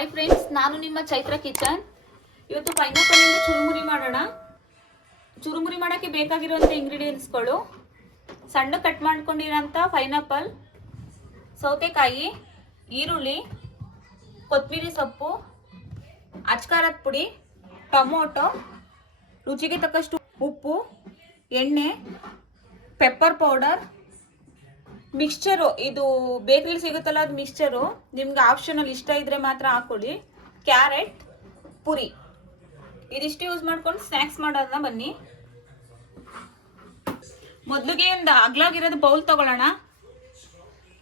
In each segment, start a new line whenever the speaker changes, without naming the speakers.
Hi friends ನಾನು ನಿಮ್ಮ Chaitra kitchen ಇವತ್ತು ಪೈನಾಪಲ್ಲಿಂದ ಚುರುಮುರಿ ಮಾಡೋಣ. ಚುರುಮುರಿ ಮಾಡೋಕ್ಕೆ ಬೇಕಾಗಿರುವಂಥ ಇಂಗ್ರೀಡಿಯೆಂಟ್ಸ್ಗಳು ಸಣ್ಣ ಕಟ್ ಮಾಡ್ಕೊಂಡಿರೋಂಥ ಪೈನಾಪಲ್ ಸೌತೆಕಾಯಿ, ಈರುಳ್ಳಿ ಕೊತ್ತಂಬರಿ ಸೊಪ್ಪು, ಅಚ್ಕಾರದ ಪುಡಿ, ಟೊಮೊಟೊ, ರುಚಿಗೆ ತಕ್ಕಷ್ಟು ಉಪ್ಪು, ಎಣ್ಣೆ ಪೆಪ್ಪರ್ ಪೌಡರ್ ಮಿಕ್ಸ್ಚರು ಇದು ಬೇಕ್ರಿಲಿ ಸಿಗುತ್ತಲ್ಲ ಅದು ಮಿಕ್ಸ್ಚರು ನಿಮ್ಗೆ ಆಪ್ಷನಲ್ಲಿ ಇಷ್ಟ ಇದ್ರೆ ಮಾತ್ರ ಹಾಕೊಳ್ಳಿ. ಕ್ಯಾರೆಟ್ ಪುರಿ. ಇದಿಷ್ಟು ಯೂಸ್ ಮಾಡ್ಕೊಂಡು ಸ್ನ್ಯಾಕ್ಸ್ ಮಾಡೋದನ್ನ ಬನ್ನಿ. ಮೊದಲಿಗೆ ಒಂದು ಅಗ್ಲಾಗಿರೋದು ಬೌಲ್ ತಗೊಳ್ಳೋಣ.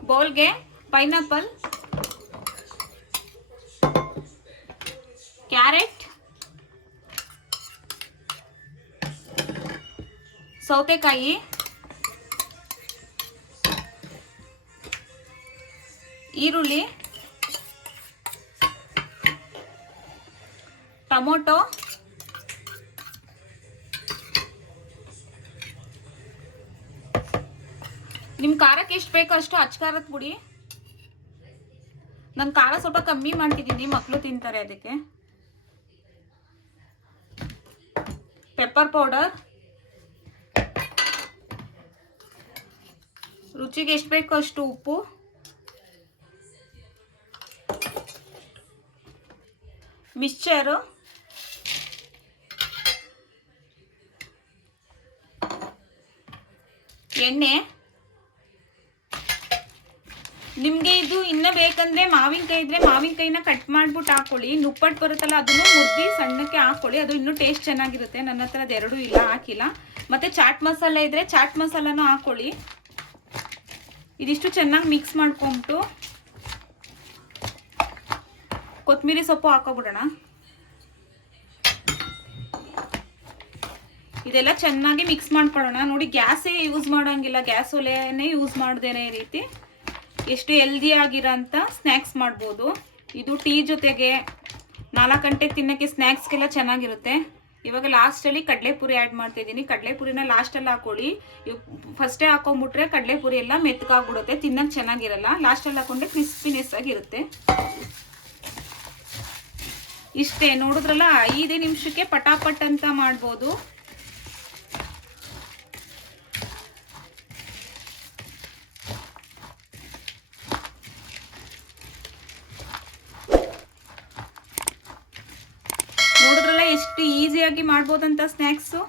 ಬೌಲ್ಗೆ ಪೈನಾಪಲ್ ಕ್ಯಾರೆಟ್ ಸೌತೆಕಾಯಿ. ಈರುಳ್ಳಿ, ಟೊಮೊಟೊ ನಿಮ್ಮ ಖಾರಕ್ಕೆ ಎಷ್ಟು ಬೇಕೋ ಅಷ್ಟು ಅಚ್ಕಾರದ ಪುಡಿ ನಾನು ಖಾರ ಸ್ವಲ್ಪ ಕಮ್ಮಿ ಮಾಡ್ತಿದ್ದೀನಿ ಮಕ್ಕಳು ತಿಂತಾರೆ ಅದಕ್ಕೆ. ಪೆಪ್ಪರ್ ಪೌಡರ್ ರುಚಿಗೆ ಎಷ್ಟು ಬೇಕೋ ಅಷ್ಟು ಉಪ್ಪು. ಮಿಕ್ಸ್ಚರು ಎಣ್ಣೆ. ನಿಮಗೆ ಇದು ಇನ್ನೂ ಬೇಕಂದರೆ ಮಾವಿನಕಾಯಿ ಇದ್ರೆ ಮಾವಿನಕಾಯಿನ ಕಟ್ ಮಾಡ್ಬಿಟ್ಟು ಹಾಕೊಳ್ಳಿ. ನುಪ್ಪಟ್ಟು ಬರುತ್ತಲ್ಲ ಅದನ್ನು ಮುದ್ದಿ ಸಣ್ಣಕ್ಕೆ ಹಾಕ್ಕೊಳ್ಳಿ ಅದು ಇನ್ನೂ ಟೇಸ್ಟ್ ಚೆನ್ನಾಗಿರುತ್ತೆ. ನನ್ನ ಹತ್ರ ಅದೆರಡೂ ಇಲ್ಲ, ಹಾಕಿಲ್ಲ. ಮತ್ತೆ ಚಾಟ್ ಮಸಾಲ ಇದ್ದರೆ ಚಾಟ್ ಮಸಾಲನೂ ಹಾಕ್ಕೊಳ್ಳಿ ಇದಿಷ್ಟು ಚೆನ್ನಾಗಿ ಮಿಕ್ಸ್ ಮಾಡ್ಕೊಂಬಿಟ್ಟು. ಕೊತ್ತಂಬರಿ ಸೊಪ್ಪು ಹಾಕೋಬಿಡೋಣ. ಇದೆಲ್ಲ ಚೆನ್ನಾಗಿ ಮಿಕ್ಸ್ ಮಾಡ್ಕೊಳ್ಳೋಣ. ನೋಡಿ, ಗ್ಯಾಸೇ ಯೂಸ್ ಮಾಡೋಂಗಿಲ್ಲ. ಗ್ಯಾಸ್ ಒಲೆನೇ ಯೂಸ್ ಮಾಡ್ದೇನೆ ಈ ರೀತಿ. ಎಷ್ಟು ಹೆಲ್ದಿ ಆಗಿರೋಂಥ ಸ್ನ್ಯಾಕ್ಸ್ ಮಾಡ್ಬೋದು. ಇದು ಟೀ ಜೊತೆಗೆ ನಾಲ್ಕು ಗಂಟೆಗೆ ತಿನ್ನೋಕ್ಕೆ ಸ್ನ್ಯಾಕ್ಸ್ಗೆಲ್ಲ ಚೆನ್ನಾಗಿರುತ್ತೆ. ಇವಾಗ ಲಾಸ್ಟಲ್ಲಿ ಕಡಲೆಪುರಿ ಆ್ಯಡ್ ಮಾಡ್ತಿದ್ದೀನಿ. ಕಡಲೆಪುರಿನ ಲಾಸ್ಟಲ್ಲಿ ಹಾಕೊಳ್ಳಿ. ಫಸ್ಟೇ ಹಾಕೊಂಡ್ಬಿಟ್ರೆ ಕಡಲೆಪುರಿ ಎಲ್ಲ ಮೆತ್ತಗಾಗ್ಬಿಡುತ್ತೆ ತಿನ್ನೋಕ್ಕೆ ಚೆನ್ನಾಗಿರಲ್ಲ. ಲಾಸ್ಟಲ್ಲಿ ಹಾಕೊಂಡ್ರೆ ಕ್ರಿಸ್ಪಿನೆಸ್ ಆಗಿರುತ್ತೆ. ಇಷ್ಟೇ, ನೋಡಿದ್ರಲ್ಲ, ಐದೇ ನಿಮಿಷಕ್ಕೆ ಪಟಾಪಟ್ ಅಂತ ಮಾಡ್ಬೋದು. ನೋಡಿದ್ರಲ್ಲ, ಎಷ್ಟು ಈಸಿಯಾಗಿ ಮಾಡ್ಬೋದಂತ ಸ್ನ್ಯಾಕ್ಸು.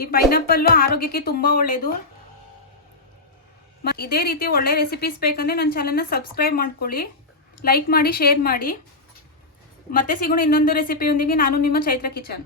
ಈ ಪೈನಾಪಲ್ಲು ಆರೋಗ್ಯಕ್ಕೆ ತುಂಬ ಒಳ್ಳೆಯದು ಇದೇ ರೀತಿ ಒಳ್ಳೆ ರೆಸಿಪೀಸ್ ಬೇಕಂದ್ರೆ ನನ್ನ ಚಾನಲ್ನ ಸಬ್ಸ್ಕ್ರೈಬ್ ಮಾಡ್ಕೊಳ್ಳಿ. ಲೈಕ್ ಮಾಡಿ ಶೇರ್ ಮಾಡಿ. ಮತ್ತೆ ಸಿಗೋಣ ಇನ್ನೊಂದು ರೆಸಿಪಿಯೊಂದಿಗೆ ನಾನು ನಿಮ್ಮ ಚೈತ್ರ ಕಿಚನ್.